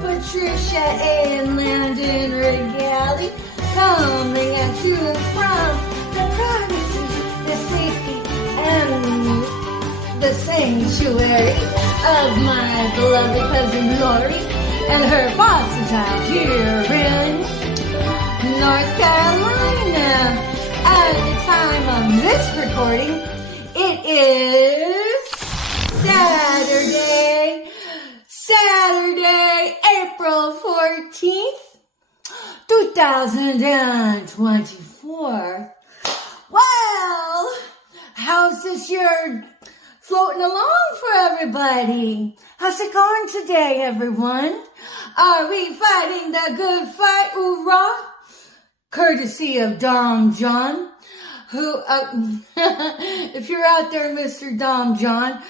Patricia and Landon Regali coming at you from the privacy, the safety, and the sanctuary of my beloved cousin Lori and her foster child here in North Carolina. At the time of this recording, it is Saturday, April 14th, 2024. Well, how's this year floating along for everybody? How's it going today, everyone? Are we fighting the good fight, hoorah? Courtesy of Dom John, who, if you're out there, Mr. Dom John,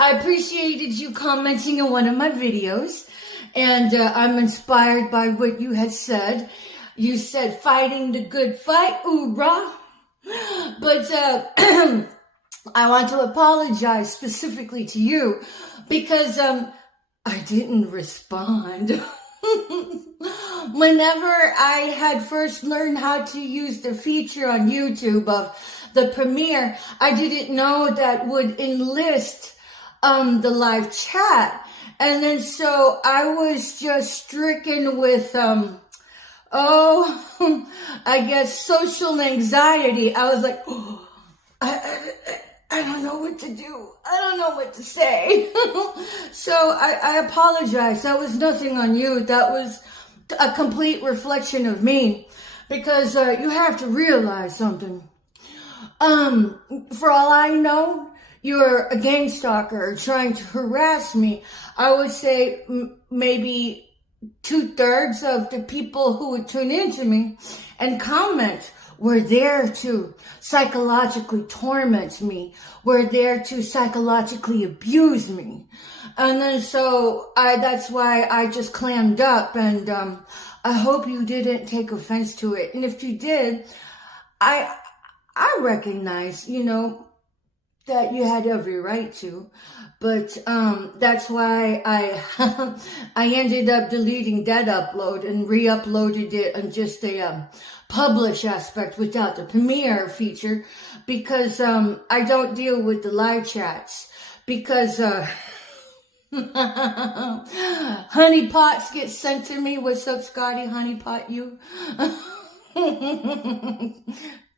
I appreciated you commenting on one of my videos, and I'm inspired by what you had said. You said fighting the good fight, hoorah. But I want to apologize specifically to you because I didn't respond. Whenever I had first learned how to use the feature on YouTube of the premiere, I didn't know that would enlist the live chat. And then so I was just stricken with, I guess social anxiety. I was like, oh, I don't know what to do. I don't know what to say. So I apologize. That was nothing on you. That was a complete reflection of me, because you have to realize something. For all I know, you're a gang stalker trying to harass me. I would say maybe 2/3 of the people who would tune into me and comment were there to psychologically torment me, were there to psychologically abuse me. And then so that's why I just clammed up, and I hope you didn't take offense to it. And if you did, I recognize, that you had every right to, but that's why I ended up deleting that upload and re-uploaded it on just a publish aspect without the premiere feature, because I don't deal with the live chats, because honeypots get sent to me. What's up, Scotty? Honeypot, you?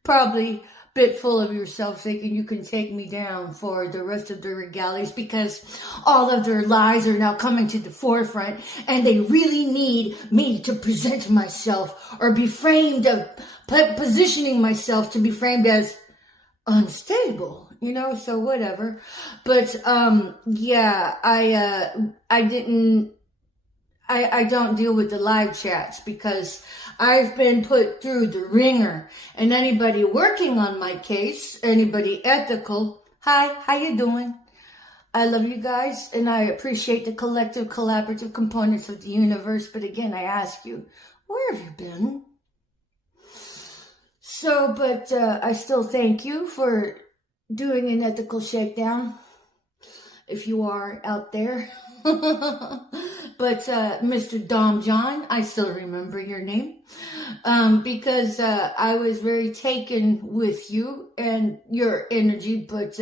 Probably bit full of yourself, thinking you can take me down for the rest of the regalies, because all of their lies are now coming to the forefront, and they really need me to present myself or be framed of positioning myself to be framed as unstable, so whatever. But yeah, I don't deal with the live chats, because I've been put through the ringer, and anybody working on my case, anybody ethical, hi, how you doing? I love you guys, and I appreciate the collective, collaborative components of the universe. But again, I ask you, where have you been? So, but I still thank you for doing an ethical shakedown, if you are out there. But Mr. Dom John, I still remember your name, because I was very taken with you and your energy. But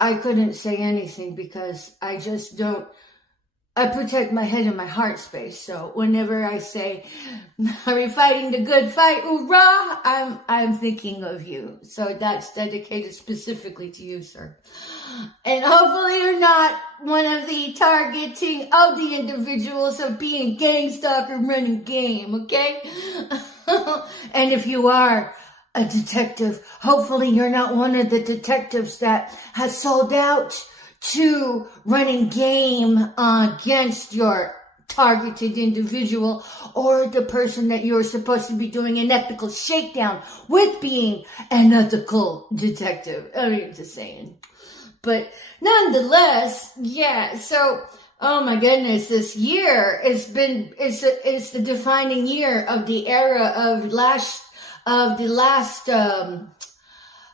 I couldn't say anything because I just don't, I protect my head and my heart space. So whenever I say, are we fighting the good fight, hoorah, I'm thinking of you. So that's dedicated specifically to you, sir. And hopefully you're not one of the targeting of the individuals of being gang stalker running game, okay? And if you are a detective, hopefully you're not one of the detectives that has sold out to running game against your targeted individual or the person that you're supposed to be doing an ethical shakedown with being an ethical detective. I mean, just saying. But nonetheless, yeah, so, oh my goodness, this year it's the defining year of the era of the last,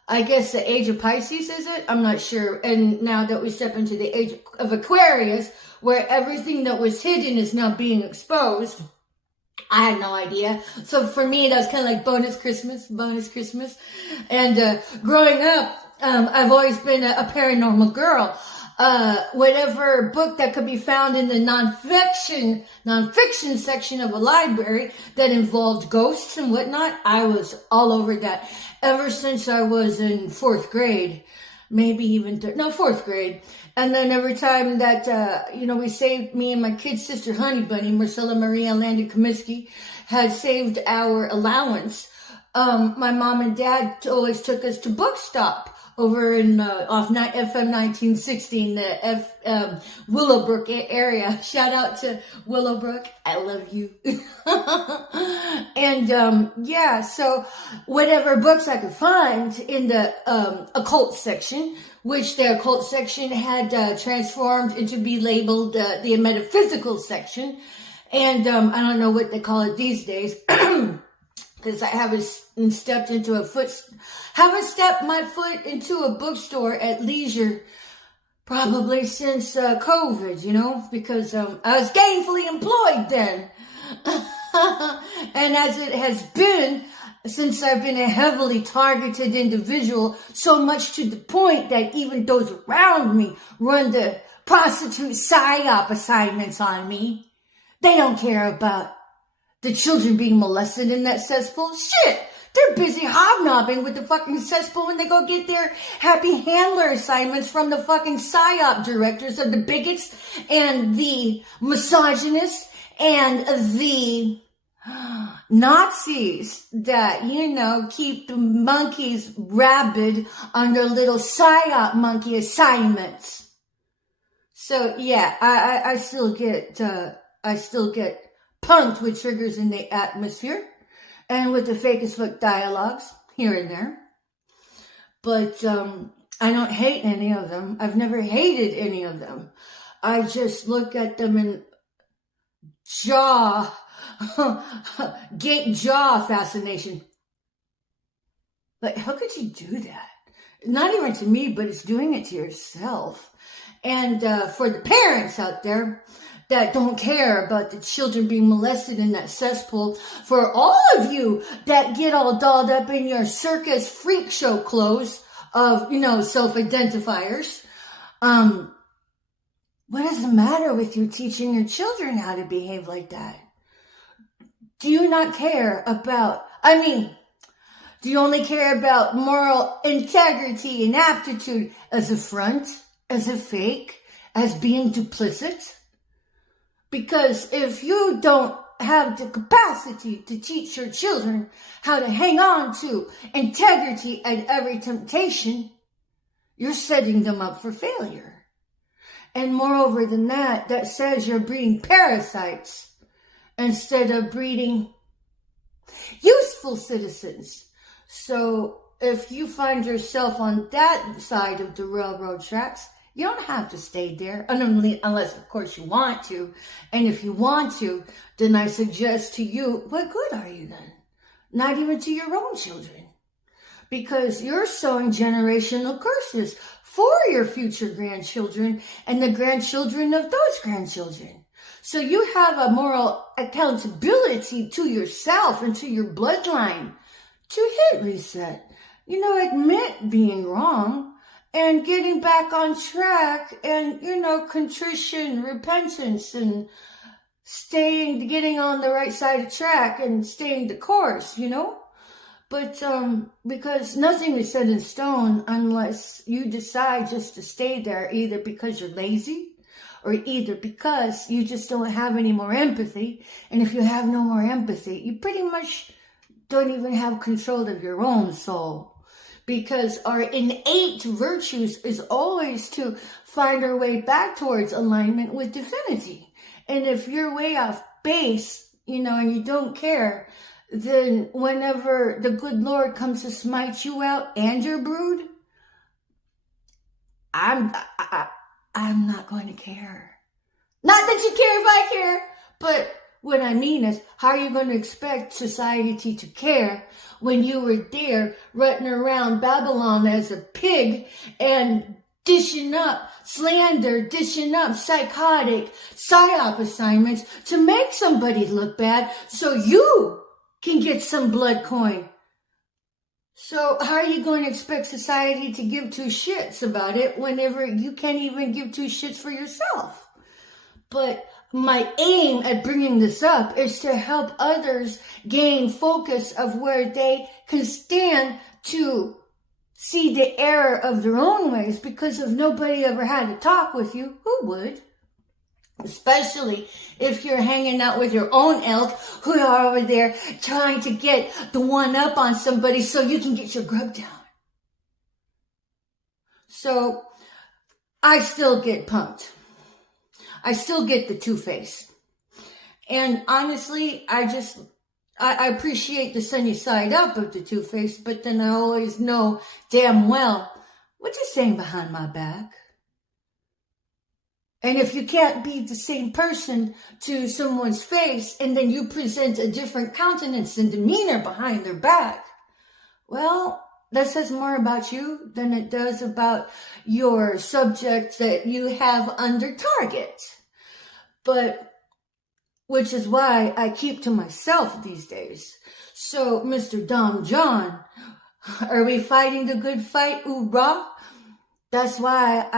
I guess the age of Pisces, is it? I'm not sure. And now that we step into the age of Aquarius, where everything that was hidden is now being exposed. I had no idea. So for me, that was kind of like bonus Christmas. And growing up, I've always been a paranormal girl. Whatever book that could be found in the nonfiction section of a library that involved ghosts and whatnot, I was all over that ever since I was in fourth grade, maybe even fourth grade. And then every time that, we saved, me and my kid sister, Honey Bunny, Marcella Maria Landon Comiskey, had saved our allowance. My mom and dad always took us to Book Stop over in off FM 1960 in the Willowbrook area. Shout out to Willowbrook. I love you. And yeah, so whatever books I could find in the occult section, which the occult section had transformed into be labeled the metaphysical section. And I don't know what they call it these days. Because I haven't stepped my foot into a bookstore at leisure probably since COVID, because I was gainfully employed then. And as it has been since I've been a heavily targeted individual, so much to the point that even those around me run the prostitute psyop assignments on me. They don't care about the children being molested in that cesspool. Shit, they're busy hobnobbing with the fucking cesspool when they go get their happy handler assignments from the fucking psyop directors of the bigots and the misogynists and the Nazis that, keep the monkeys rabid on their little psyop monkey assignments. So yeah, I still get punked with triggers in the atmosphere and with the fake as fuck dialogues here and there. But I don't hate any of them. I've never hated any of them. I just look at them and jaw fascination. But how could you do that? Not even to me, but it's doing it to yourself. And for the parents out there that don't care about the children being molested in that cesspool, for all of you that get all dolled up in your circus freak show clothes of, self-identifiers, what does the matter with you teaching your children how to behave like that? Do you not care about, do you only care about moral integrity and aptitude as a front, as a fake, as being duplicit? Because if you don't have the capacity to teach your children how to hang on to integrity at every temptation, you're setting them up for failure. And moreover than that, that says you're breeding parasites instead of breeding useful citizens. So if you find yourself on that side of the railroad tracks, you don't have to stay there, unless, of course, you want to. And if you want to, then I suggest to you, what good are you then? Not even to your own children. Because you're sowing generational curses for your future grandchildren and the grandchildren of those grandchildren. So you have a moral accountability to yourself and to your bloodline to hit reset. Admit being wrong. and getting back on track and, contrition, repentance, and getting on the right side of track and staying the course, But, because nothing is set in stone unless you decide just to stay there, either because you're lazy or either because you just don't have any more empathy. And if you have no more empathy, you pretty much don't even have control of your own soul. Because our innate virtues is always to find our way back towards alignment with divinity. And if you're way off base, and you don't care, then whenever the good Lord comes to smite you out and your brood, I'm not going to care. Not that you care if I care, but what I mean is, how are you going to expect society to care when you were there running around Babylon as a pig and dishing up slander, dishing up psychotic psyop assignments to make somebody look bad so you can get some blood coin? So how are you going to expect society to give two shits about it whenever you can't even give two shits for yourself? But my aim at bringing this up is to help others gain focus of where they can stand to see the error of their own ways, because if nobody ever had to talk with you, who would? Especially if you're hanging out with your own ilk who are over there trying to get the one up on somebody so you can get your grub down. So I still get pumped. I still get the two-face. And honestly, I appreciate the sunny side up of the two-face, but then I always know damn well what you're saying behind my back. And if you can't be the same person to someone's face and then you present a different countenance and demeanor behind their back, well, that says more about you than it does about your subject that you have under target. But, which is why I keep to myself these days. So, Mr. Dom John, are we fighting the good fight? Hoorah! That's why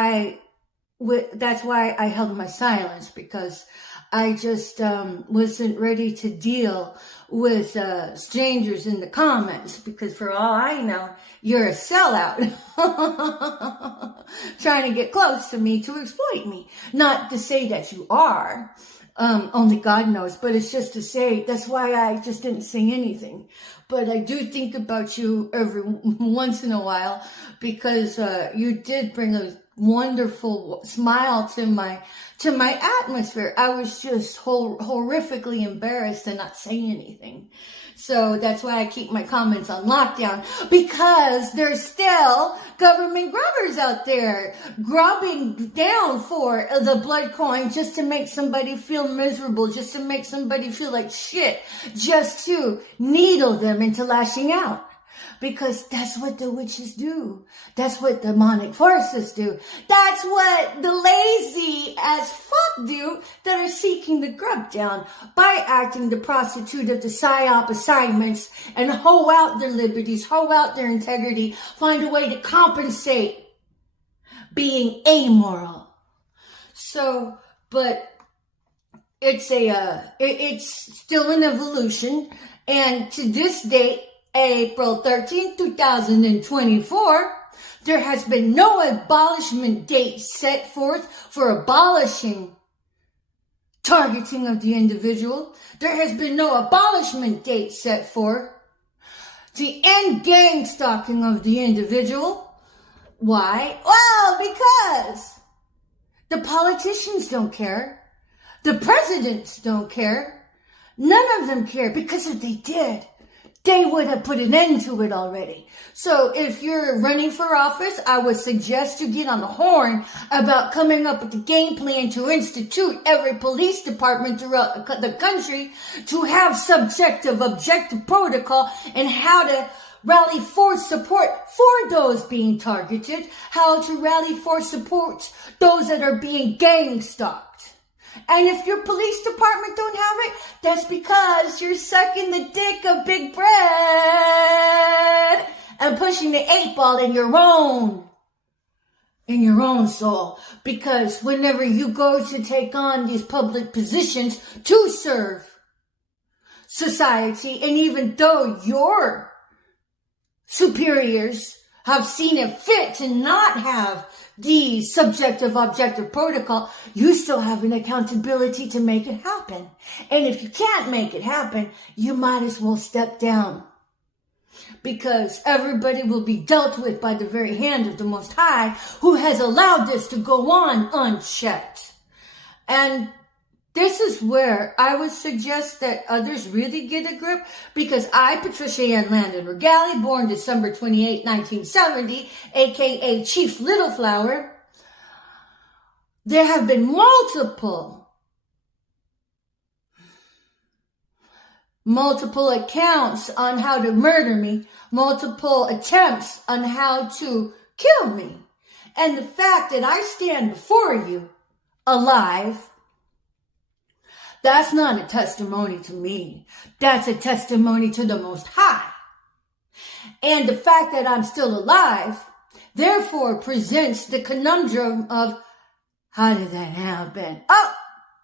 I held my silence, because I just wasn't ready to deal with strangers in the comments, because for all I know, you're a sellout trying to get close to me to exploit me. Not to say that you are, only God knows, but it's just to say that's why I just didn't say anything. But I do think about you every once in a while, because you did bring a wonderful smile to my atmosphere. I was just horrifically embarrassed to not say anything. So that's why I keep my comments on lockdown, because there's still government grubbers out there grubbing down for the blood coin just to make somebody feel miserable, just to make somebody feel like shit, just to needle them into lashing out. Because that's what the witches do. That's what demonic forces do. That's what the lazy as fuck do that are seeking the grub down by acting the prostitute of the psyop assignments and hoe out their liberties, hoe out their integrity, find a way to compensate being amoral. So, but it's still an evolution, and to this date, April 13, 2024, there has been no abolishment date set forth for abolishing targeting of the individual. There has been no abolishment date set forth to end gang stalking of the individual. Why? Well, because the politicians don't care. The presidents don't care. None of them care, because if they did, they would have put an end to it already. So if you're running for office, I would suggest you get on the horn about coming up with a game plan to institute every police department throughout the country to have objective protocol and how to rally for support for those being targeted, how to rally for support those that are being gang stalked. And if your police department don't have it, that's because you're sucking the dick of Big Bread and pushing the 8 ball in your own. in your own soul. Because whenever you go to take on these public positions to serve society, and even though your superiors have seen it fit to not have the subjective objective protocol, you still have an accountability to make it happen. And if you can't make it happen, you might as well step down. Because everybody will be dealt with by the very hand of the Most High, who has allowed this to go on unchecked. And this is where I would suggest that others really get a grip, because I, Patricia Ann Landon Regali, born December 28, 1970, aka Chief Little Flower, there have been multiple accounts on how to murder me, multiple attempts on how to kill me. And the fact that I stand before you alive, that's not a testimony to me. That's a testimony to the Most High. And the fact that I'm still alive, therefore, presents the conundrum of, how did that happen? Oh,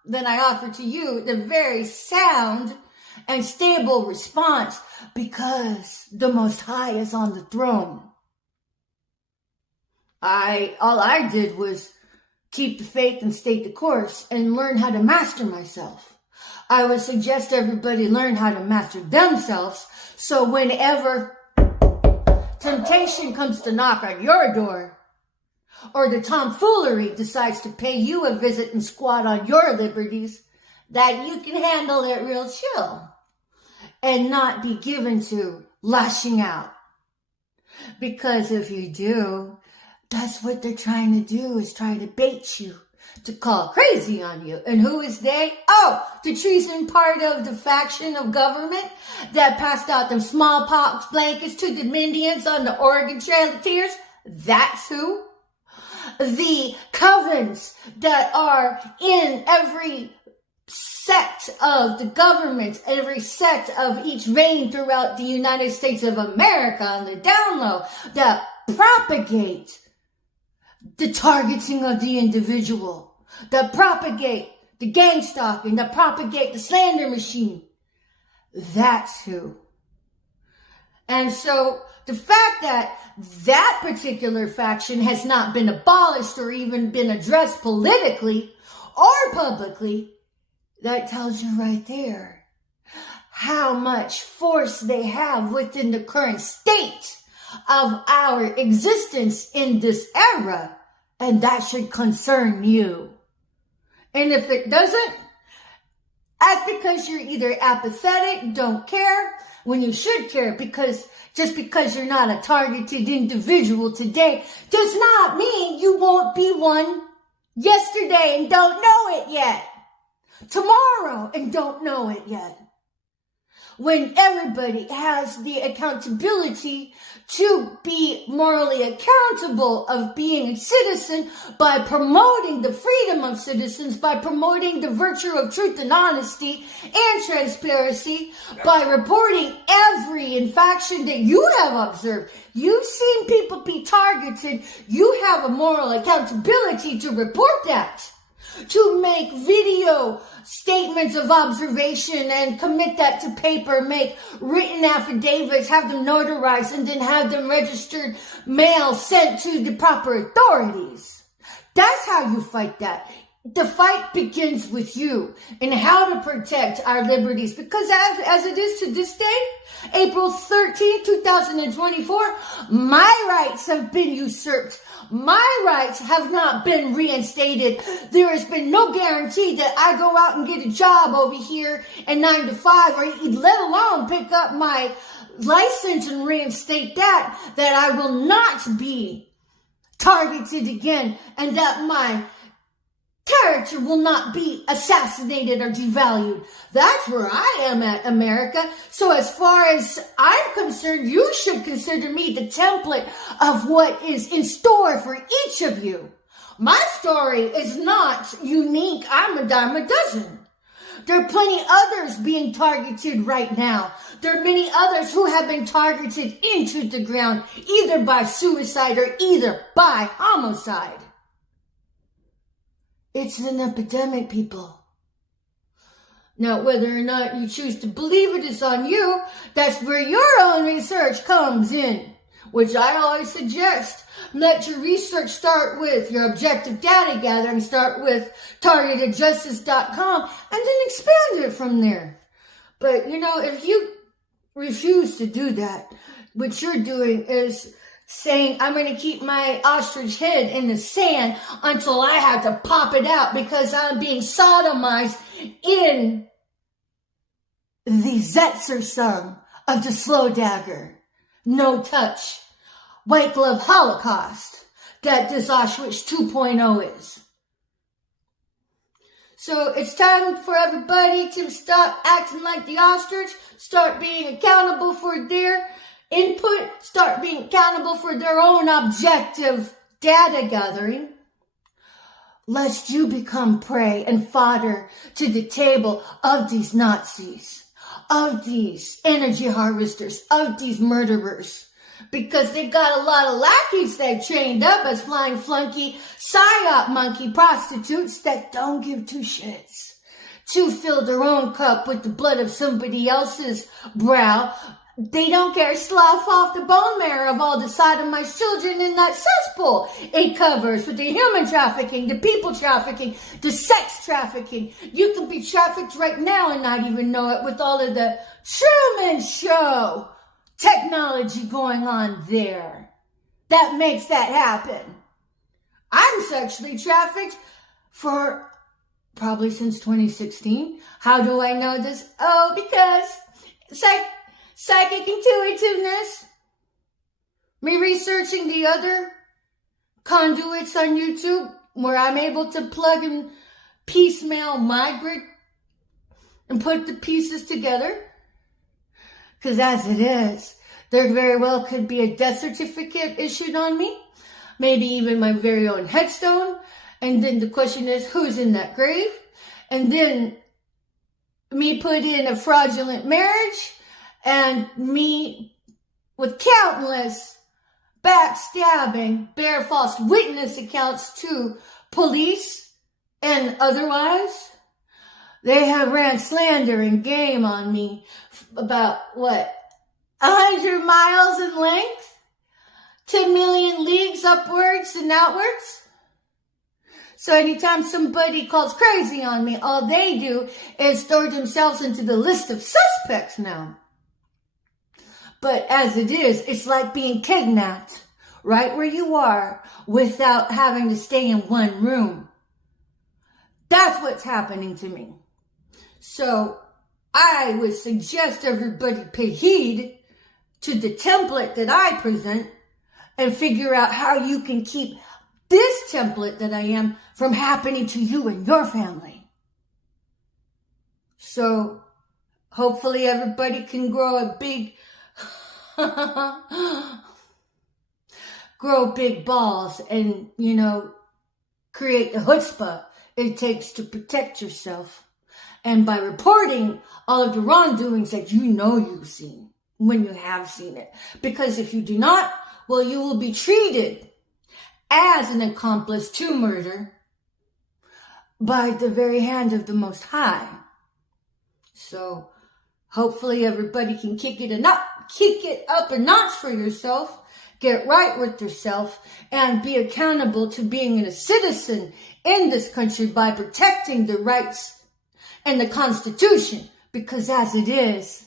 then I offer to you the very sound and stable response, because the Most High is on the throne. All I did was keep the faith and state the course and learn how to master myself. I would suggest everybody learn how to master themselves, so whenever temptation comes to knock on your door, or the tomfoolery decides to pay you a visit and squat on your liberties, that you can handle it real chill and not be given to lashing out. Because if you do, that's what they're trying to do, is try to bait you to call crazy on you. And who is they? Oh, the treason part of the faction of government that passed out them smallpox blankets to the Indians on the Oregon Trail of Tears. That's who. The covens that are in every sect of the government, every sect of each vein throughout the United States of America on the down low, that propagate the targeting of the individual, that propagate the gang stalking, that propagate the slander machine. That's who. And so the fact that that particular faction has not been abolished or even been addressed politically or publicly, that tells you right there how much force they have within the current state of our existence in this era. And that should concern you. And if it doesn't, that's because you're either apathetic, don't care, when you should care, because just because you're not a targeted individual today does not mean you won't be one yesterday and don't know it yet. Tomorrow and don't know it yet. When everybody has the accountability to be morally accountable of being a citizen by promoting the freedom of citizens, by promoting the virtue of truth and honesty and transparency, by reporting every infraction that you have observed. You've seen people be targeted. You have a moral accountability to report that, to make video statements of observation and commit that to paper, make written affidavits, have them notarized, and then have them registered mail sent to the proper authorities. That's how you fight that. The fight begins with you and how to protect our liberties, because as it is to this day, April 13, 2024, my rights have been usurped. My rights have not been reinstated. There has been no guarantee that I go out and get a job over here at 9 to 5, or let alone pick up my license and reinstate that I will not be targeted again, and that my character will not be assassinated or devalued. That's where I am at, America. So as far as I'm concerned, you should consider me the template of what is in store for each of you. My story is not unique. I'm a dime a dozen. There are plenty others being targeted right now. There are many others who have been targeted into the ground, either by suicide or either by homicide. It's an epidemic, people. Now, whether or not you choose to believe it is on you. That's where your own research comes in, which I always suggest. Let your research start with your objective data gathering, start with targetedjustice.com, and then expand it from there. But, if you refuse to do that, what you're doing is saying, I'm going to keep my ostrich head in the sand until I have to pop it out because I'm being sodomized in the Zetzer song of the slow dagger. No touch. White glove holocaust that this Auschwitz 2.0 is. So it's time for everybody to stop acting like the ostrich, start being accountable for their input, start being accountable for their own objective data gathering, lest you become prey and fodder to the table of these Nazis, of these energy harvesters, of these murderers, because they got a lot of lackeys they trained up as flying flunky, psyop monkey prostitutes that don't give two shits to fill their own cup with the blood of somebody else's brow. They don't care, slough off the bone marrow of all the sodomized children in that cesspool it covers with the human trafficking, the people trafficking, the sex trafficking. You could be trafficked right now and not even know it with all of the Truman Show technology going on there. That makes that happen. I'm sexually trafficked for probably since 2016. How do I know this? Oh, because psychic intuitiveness. Me researching the other conduits on YouTube where I'm able to plug and piecemeal migrate and put the pieces together. Because as it is, there very well could be a death certificate issued on me. Maybe even my very own headstone. And then the question is, who's in that grave? And then me put in a fraudulent marriage. And me with countless backstabbing, bear false witness accounts to police and otherwise. They have ran slander and game on me about, 100 miles in length? 10 million leagues upwards and outwards? So anytime somebody calls crazy on me, all they do is throw themselves into the list of suspects now. But as it is, it's like being kidnapped right where you are without having to stay in one room. That's what's happening to me. So I would suggest everybody pay heed to the template that I present and figure out how you can keep this template that I am from happening to you and your family. So hopefully everybody can grow big balls and, create the chutzpah it takes to protect yourself. And by reporting all of the wrongdoings that you've seen when you have seen it. Because if you do not, well, you will be treated as an accomplice to murder by the very hand of the Most High. So hopefully everybody can kick it up a notch for yourself, get right with yourself, and be accountable to being a citizen in this country by protecting the rights and the Constitution. Because as it is,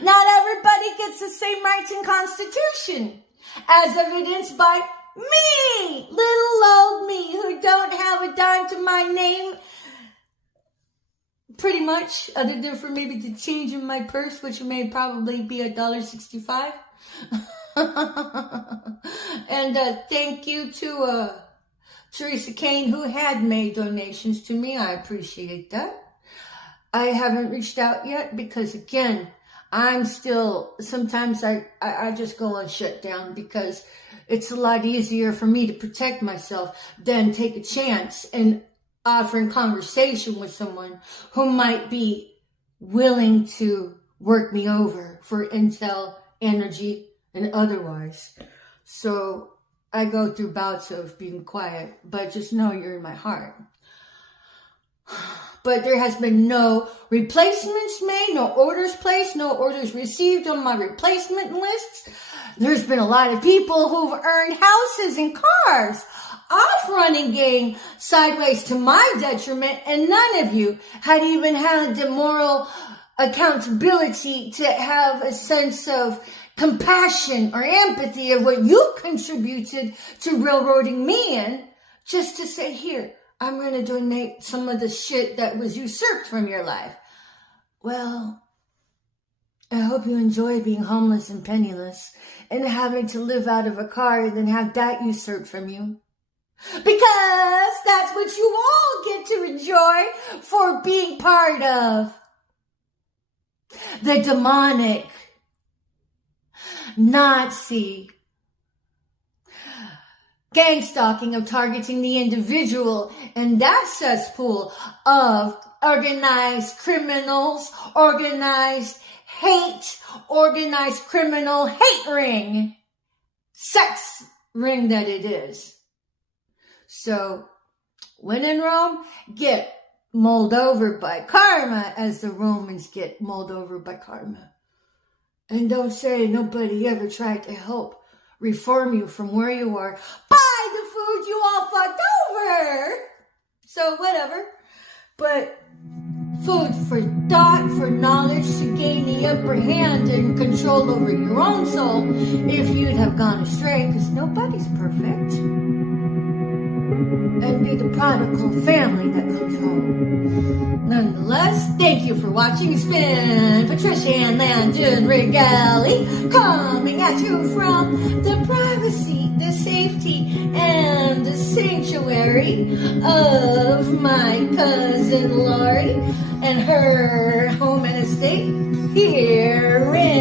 not everybody gets the same rights and Constitution, as evidenced by me, little old me, who don't have a dime to my name, pretty much, other than for maybe the change in my purse, which may probably be $1.65. And thank you to Teresa Kane, who had made donations to me. I appreciate that. I haven't reached out yet because, again, I'm still, sometimes I just go on shutdown because it's a lot easier for me to protect myself than take a chance and offering conversation with someone who might be willing to work me over for intel, energy, and otherwise. So I go through bouts of being quiet, but just know you're in my heart. But there has been no replacements made, no orders placed, no orders received on my replacement lists. There's been a lot of people who've earned houses and cars off running game sideways to my detriment, and none of you had even had the moral accountability to have a sense of compassion or empathy of what you contributed to railroading me in, just to say, here, I'm going to donate some of the shit that was usurped from your life. Well, I hope you enjoy being homeless and penniless and having to live out of a car and then have that usurped from you. Because that's what you all get to enjoy for being part of the demonic, Nazi, gang stalking of targeting the individual and that cesspool of organized criminals, organized hate, organized criminal hate ring, sex ring that it is. So, when in Rome, get mulled over by karma as the Romans get mulled over by karma. And don't say nobody ever tried to help reform you from where you are by the food you all fucked over. So whatever. But food for thought, for knowledge, to gain the upper hand and control over your own soul if you'd have gone astray, because nobody's perfect. And be the prodigal family that comes home. Nonetheless, thank you for watching. It's been Patricia and Landon Regali coming at you from the privacy, the safety, and the sanctuary of my cousin Lori and her home and estate here in